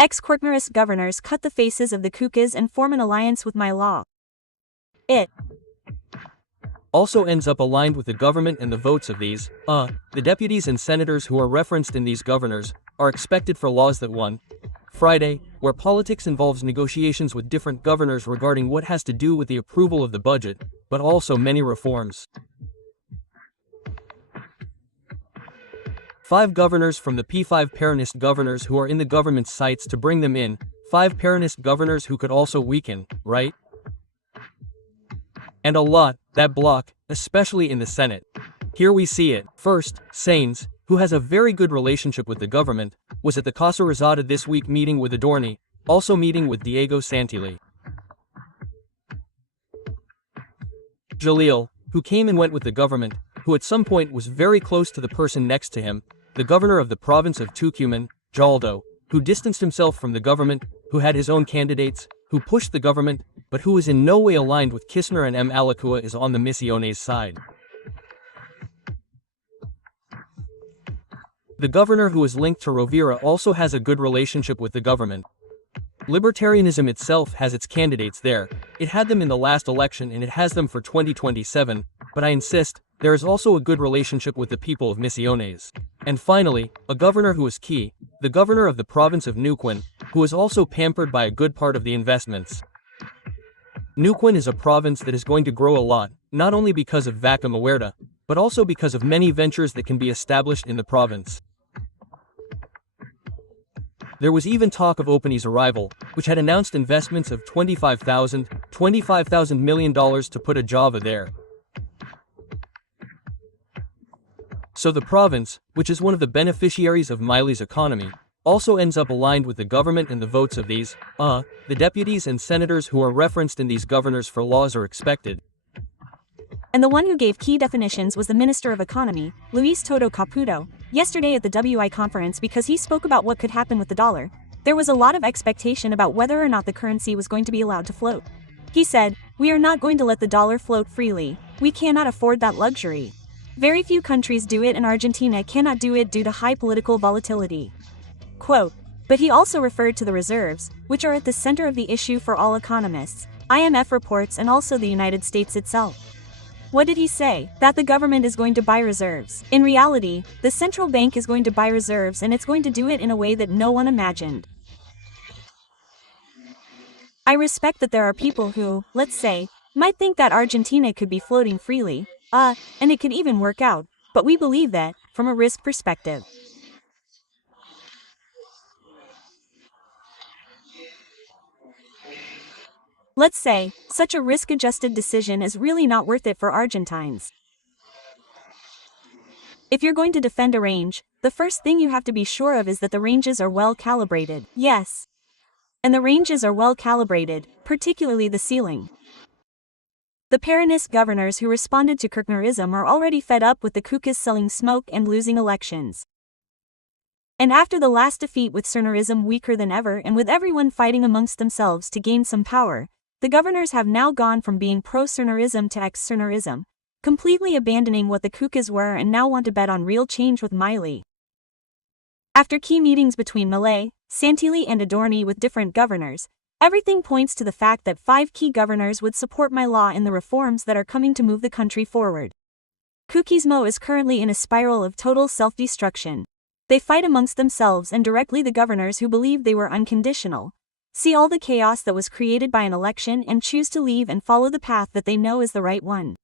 Ex-Kirchnerist governors cut the faces of the Kukas and form an alliance with Milei. It also ends up aligned with the government, and the votes of these, the deputies and senators who are referenced in these governors, are expected for laws that won Friday, where politics involves negotiations with different governors regarding what has to do with the approval of the budget, but also many reforms. 5 governors from the P5 Peronist governors who are in the government's sights to bring them in, 5 Peronist governors who could also weaken, right? And a lot, that bloc, especially in the Senate. Here we see it. First, Sainz, who has a very good relationship with the government, was at the Casa Rosada this week meeting with Adorni, also meeting with Diego Santilli. Jalil, who came and went with the government, who at some point was very close to the person next to him, the governor of the province of Tucumán, Jaldo, who distanced himself from the government, who had his own candidates, who pushed the government, but who is in no way aligned with Kirchner, and M. Alacua is on the Misiones side. The governor who is linked to Rovira also has a good relationship with the government. Libertarianism itself has its candidates there, it had them in the last election and it has them for 2027, but I insist, there is also a good relationship with the people of Misiones. And finally, a governor who is key, the governor of the province of Neuquén, who is also pampered by a good part of the investments. Neuquén is a province that is going to grow a lot, not only because of Vaca Muerta, but also because of many ventures that can be established in the province. There was even talk of Openi's arrival, which had announced investments of $25,000 million to put a Java there. So the province, which is one of the beneficiaries of Milei's economy, also ends up aligned with the government, and the votes of these, the deputies and senators who are referenced in these governors for laws are expected. And the one who gave key definitions was the Minister of Economy, Luis Toto Caputo, yesterday at the WI conference, because he spoke about what could happen with the dollar. There was a lot of expectation about whether or not the currency was going to be allowed to float. He said, "We are not going to let the dollar float freely. We cannot afford that luxury. Very few countries do it, and Argentina cannot do it due to high political volatility." Quote, but he also referred to the reserves, which are at the center of the issue for all economists, IMF reports, and also the United States itself. What did he say? That the government is going to buy reserves. In reality, the central bank is going to buy reserves, and it's going to do it in a way that no one imagined. I respect that there are people who, let's say, might think that Argentina could be floating freely, and it could even work out, but we believe that, from a risk perspective. Let's say, such a risk-adjusted decision is really not worth it for Argentines. If you're going to defend a range, the first thing you have to be sure of is that the ranges are well calibrated. Yes. And the ranges are well calibrated, particularly the ceiling. The Peronist governors who responded to Kirchnerism are already fed up with the Kukas selling smoke and losing elections. And after the last defeat with Kirchnerism weaker than ever, and with everyone fighting amongst themselves to gain some power, the governors have now gone from being pro-Kirchnerism to ex-Kirchnerism, completely abandoning what the Kukas were, and now want to bet on real change with Milei. After key meetings between Milei, Santilli and Adorni with different governors, everything points to the fact that 5 key governors would support Milei in the reforms that are coming to move the country forward. Kukismo is currently in a spiral of total self-destruction. They fight amongst themselves and directly the governors who believe they were unconditional. See all the chaos that was created by an election and choose to leave and follow the path that they know is the right one.